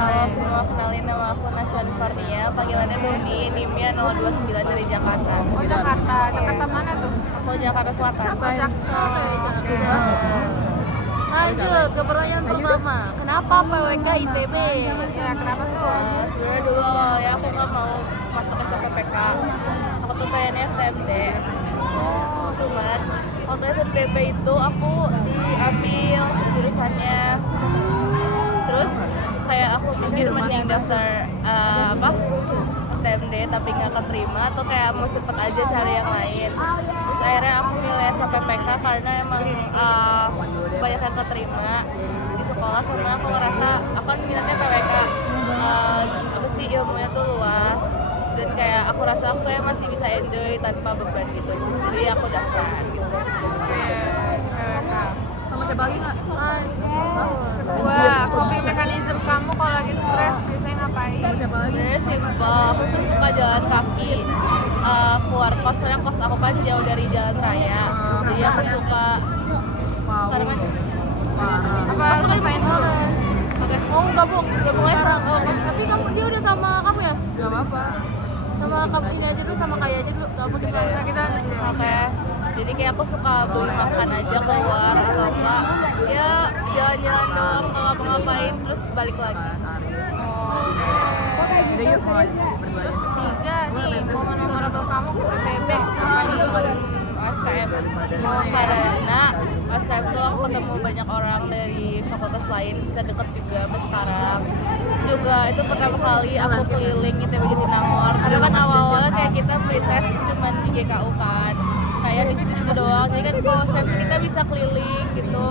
Halo semua, kenalin nama aku Nasyan Farnia, panggilannya Doni, NIM-nya 029 dari Jakarta. Oh Jakarta, Jakarta mana tuh? Aku Jakarta Selatan. Jaksel. Lanjut ke pertanyaan pertama, kenapa PWK ITB? Ya kenapa tuh? Sebenarnya dulu awalnya aku nggak mau masuk SNMPTK, aku tuh pengennya FTMD. Cuman waktu SNMP itu aku diambil jurusannya. Terus kayak aku mikir mending daftar FTMD tapi nggak keterima atau kayak mau cepet aja cari yang lain. Terus akhirnya aku milih SNMPTK karena emang banyak yang keterima di sekolah, sama aku ngerasa aku kan minatnya PWK, apa sih, ilmunya tuh luas dan kayak aku rasa aku kayak masih bisa enjoy tanpa beban gitu, jadi aku daftar gitu. Sama siapa lagi nggak? Wah, coping mechanism kamu kalau lagi stres biasanya ngapain? Sebenarnya simpel, aku tuh suka jalan kaki keluar kos, karena kos aku kan jauh dari jalan raya, jadi aku suka sekarang kan Apa selesain dulu? oke, Mau gabung aja. Tapi kamu dia udah sama kamu ya? Gak apa-apa. Sama kamu ini aja dulu, sama kaya aja dulu. Gak apa kita. Nah, kita Oke, jadi kayak aku suka beli makan aja keluar atau enggak ya jalan-jalan doang, nggak ngapa-ngapain terus balik lagi. Udah yuk mau terus ketiga nih, momen memorable kamu ke ITB apa nih? SKM karena SKM tuh aku ketemu banyak orang dari fakultas lain, bisa deket juga sampai sekarang. Terus juga itu pertama kali aku keliling ITB Jatinangor, karena kan awal-awalnya kayak kita pretest cuman di GKU kan, kayak di situ-situ doang, jadi kan kalau SKM tuh kita bisa keliling gitu.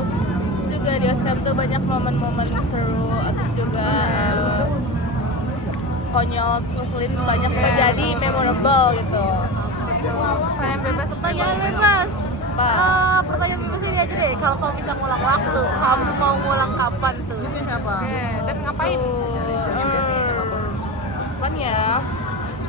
Terus juga di SKM tuh banyak momen-momen seru, terus juga konyol, ngeselin, banyak menjadi memorable gitu. Pertanyaan bebas. Pertanyaan bebas. Pak, Pertanyaan bebas ini aja deh. Kalau kamu bisa ngulang waktu, kamu mau ngulang kapan tuh? siapa? Dan ngapain? Kapan ya?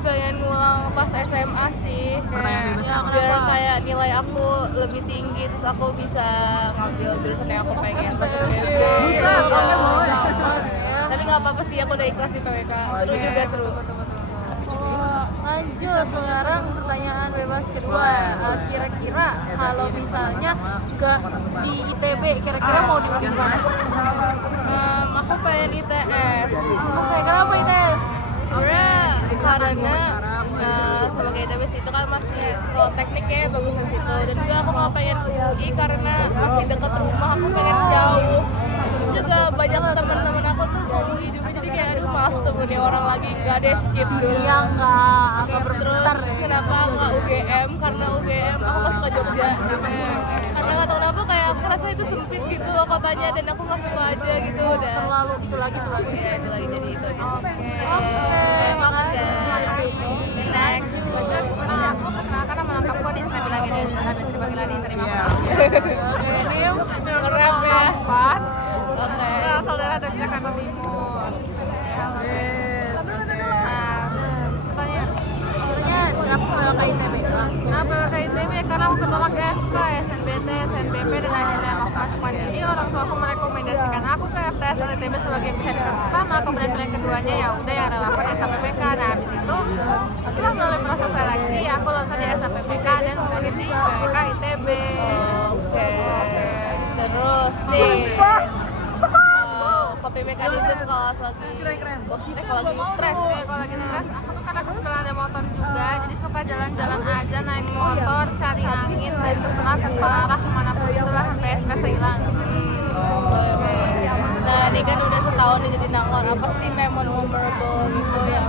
Pengen ngulang pas SMA sih. Pertanyaan bebas Ya, apa? Biar kayak nilai aku lebih tinggi, terus aku bisa ngambil jurusan yang aku pengen pas SBB. Bisa, oke, boleh. Tapi nggak apa-apa sih, aku udah ikhlas di PWK. Seru juga, seru. Lanjut, sekarang pertanyaan bebas kedua. Kira-kira kalau misalnya nggak di ITB, kira-kira mau di mana? Aku pengen ITS. Oke, kenapa ITS? Sebenarnya karena sebagai ITB itu kan masih, kalau tekniknya bagusan situ, dan juga aku nggak pengen UI karena masih dekat rumah, aku pengen jauh. Juga banyak teman-teman aku tuh mau UI juga, jadi kayak aduh males temunya orang lagi, nggak ada, skip dulu. Ya nggak Terus berputar ya. kenapa nggak UGM? Karena UGM aku nggak suka Jogja. Karena nggak tahu kenapa kayak aku rasa itu sempit gitu loh kotanya, dan aku nggak suka aja gitu udah. Terlalu itu lagi. Ya itu lagi, jadi itu aja. Oke, Makasih. Next. Lanjut, sekarang aku perkenalkan nama lengkapku Nisra Bilagi Desa, habis dibagi lagi terima Iya. kasih. Ini Ngerap ya. Empat. Oke. Nah, saudara dari Jakarta Timur. Ya, pertanyaan. kenapa mau ke ITB langsung? Kenapa ke ITB? Karena aku ketolak FK, SNBT, SNBP, dan akhirnya aku masuk mandiri. Orang tua aku merekomendasikan aku ke FTS dan ITB sebagai pilihan pertama, kemudian pilihan keduanya ya udah yang relevan SNMPTK. Nah habis itu setelah melalui proses seleksi, aku lulus di SNMPTK dan kemudian di PWK ITB. Oke. Terus nih. Coping mechanism kalau lagi bosan, kalau lagi stres. Kalau lagi stres, aku tuh karena kebetulan ada motor juga, jadi suka jalan-jalan aja, naik motor, cari angin, dan terserah ke arah kemanapun itulah sampai stresnya hilang. Nah ini kan udah setahun di Jatinangor, apa sih memorable gitu yang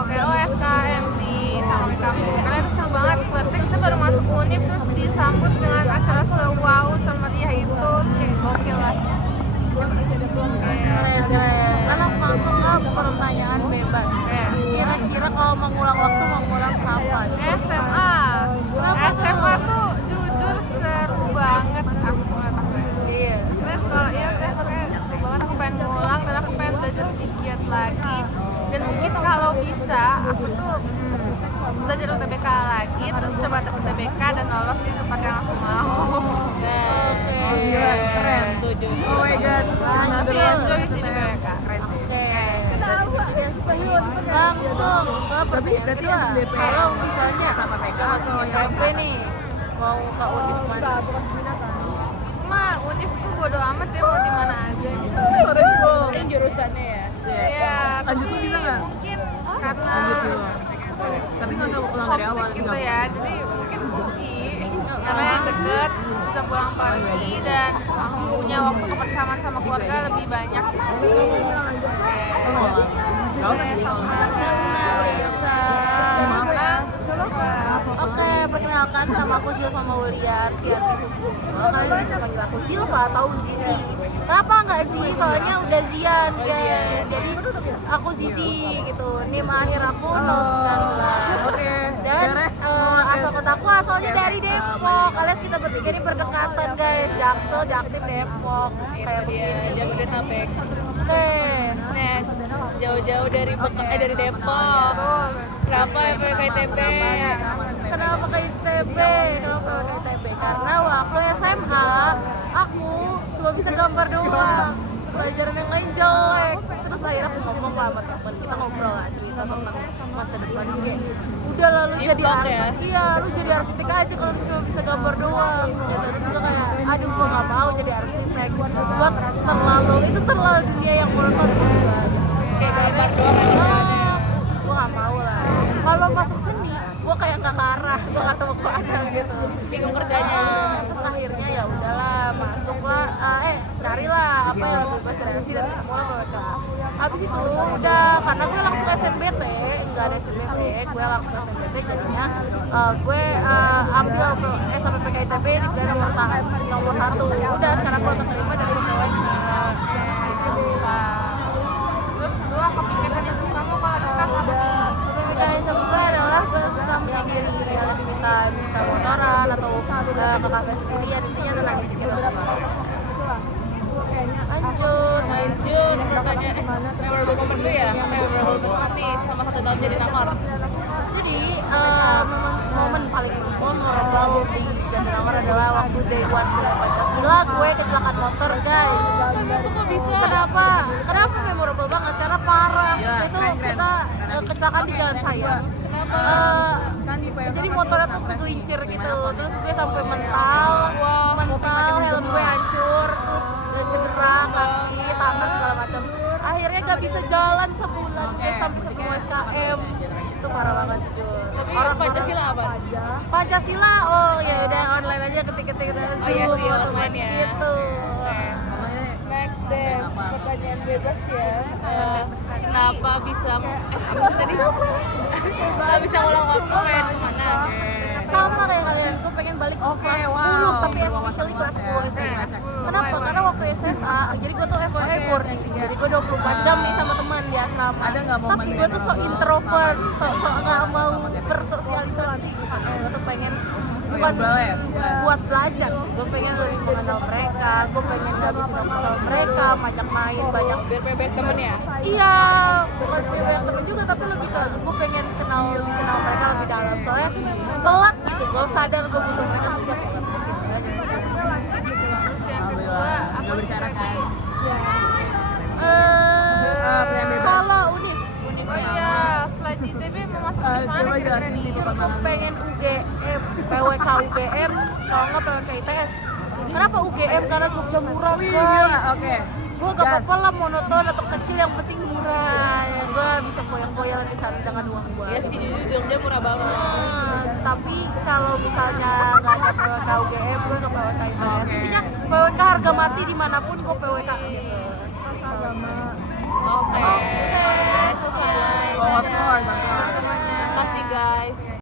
Oke, SKM sih sama kamu, karena itu seru banget. Berarti kita baru masuk univ terus disambut dengan acara se-wow sama dia itu, kayak gokil lah. Keren. Sekarang masuk ke pertanyaan bebas. Kira-kira kalau mau ngulang waktu, mau ngulang kapan? SMA. SMA tuh jujur seru banget aku Iya. terus kalau iya udah pokoknya seru banget, aku pengen ngulang dan aku pengen belajar lebih giat lagi, dan mungkin kalau bisa aku tuh belajar UTBK lagi, terus coba tes UTBK dan lolos di tempat yang aku mau. Nah, Keren. setuju. Oh my god. Tapi enjoy sih di BK. langsung ke pertanyaan berarti kedua. SNBP. Kalau misalnya Sama TK masuk atau yang SMP nih mau ke univ mana? Mah univ tuh bodo amat ya, mau di mana aja gitu. Mungkin jurusannya ya. Iya, Lanjut tapi tuh bisa nggak? mungkin karena Lanjut dulu. Tapi nggak usah ulang dari awal. homesick gitu ya, jadi mungkin UI karena yang deket, bisa pulang pagi dan punya waktu kebersamaan sama keluarga lebih banyak gitu. Gak apa sih kalau Bisa. Oke, perkenalkan nama aku Silva Maulian. Kalian bisa panggil aku Silva atau Zizi. Kenapa nggak sih? Soalnya udah Zian, guys. Jadi aku Zizi gitu. NIM akhir aku 019. Oke. Dan asal kotaku asalnya dari Depok. Alias kita bertiga ini berdekatan, guys. Jaksel, Jaktim, Depok. Kayak Dia begini. Jabodetabek. Oke. Nes, jauh-jauh dari dari Depok. Kenapa PWK ITB? Kenapa ke ITB? Kenapa ke ITB? Karena waktu SMA aku cuma bisa gambar doang. Pelajaran yang lain jelek. Terus akhirnya aku ngomong lah sama temen, kita ngobrol lah cerita tentang masa depan. Terus kayak udah lalu jadi Impact ya? arsitek. Iya, lu jadi arsitek aja kalau lu cuma bisa gambar doang. Gitu. Terus gue kayak, aduh gue gak mau jadi arsitek. Buat itu terlalu dunia yang monoton gue gitu. Kayak gambar doang kan kerjaannya. Gue gak mau lah. Kalau masuk seni, gue kayak gak ke arah, gue gak tau ke ada gitu. Bingung kerjanya. Terus akhirnya ya udahlah, masuklah, carilah apa yang lebih berkreasi dan ketemulah mereka. Habis itu udah, karena gue langsung SNBT, nggak ada SNBT, gue langsung SNBT jadinya gue ambil SNBPK ITB di pilihan nomor 1. Udah sekarang gue keterima dari PWK. Terus dua kepikirannya sih kamu kalau ada kelas apa? Mekanisme gue adalah gue suka menyendiri alias kita bisa motoran atau ke kafe sendirian, intinya tenang pikiran semua. Lanjut pertanyaan memorable moment dulu ya. Memorable moment nih selama 1 tahun jadi nakor. Jadi momen paling memorable di Jatinangor adalah waktu day one kuliah Pancasila gue kecelakaan motor, guys. Itu kok bisa? Kenapa memorable banget? Karena parah. Itu kita kecelakaan di jalan saya. Jadi motornya tuh kegelincir gitu, terus gue sampai mental, helm gue hancur, terus cedera kaki, tangan segala macam. Akhirnya gak bisa jalan sebulan, gue sampai ketemu SKM. Itu parah banget jujur. Tapi Pancasila apa? Pancasila, oh ya udah online aja ketik-ketik Oh iya sih, online ya. Gitu. Next deh, pertanyaan bebas ya. Kenapa bisa apa sih tadi? Nggak bisa ngulang waktu main kemana? Sama kayak kalian, gue pengen balik ke kelas 10, tapi especially kelas 10 SMA. Kenapa? Karena waktu SMA, jadi gue tuh FYI boarding, jadi gue 24 jam nih sama teman di asrama. Ada nggak momen Tapi gue tuh so introvert, so nggak mau bersosialisasi gitu. Gue tuh pengen bukan buat belajar sih, gue pengen lebih mengenal mereka, gue pengen ngabisin waktu sama mereka, banyak main, banyak Biar bebek temen ya? iya, bukan banyak temen juga, tapi lebih ke gue pengen kenal mereka lebih dalam. Soalnya telat gitu, gue sadar gue butuh mereka juga telat gitu aja. Terus yang kedua apa nggak bersyarat kan? Kalau univ Oh iya, selain di ITB mau masuk di mana coba kira-kira jelasin nih? di gue pengen UGM, PWK UGM, kalau nggak PWK ITS. Kenapa UGM? Karena Jogja murah, guys. Oke. Gue gak apa-apa lah monoton atau kecil, yang penting murah. Ya, gue bisa foya-foya di sana dengan uang gue. Iya sih, jujur Jogja murah banget. Tapi kalau misalnya nggak ada PWK UGM, gue ke PWK ITS. Intinya PWK harga mati dimanapun gue PWK gitu. Oke, selesai. Oh, of course. Terima kasih guys.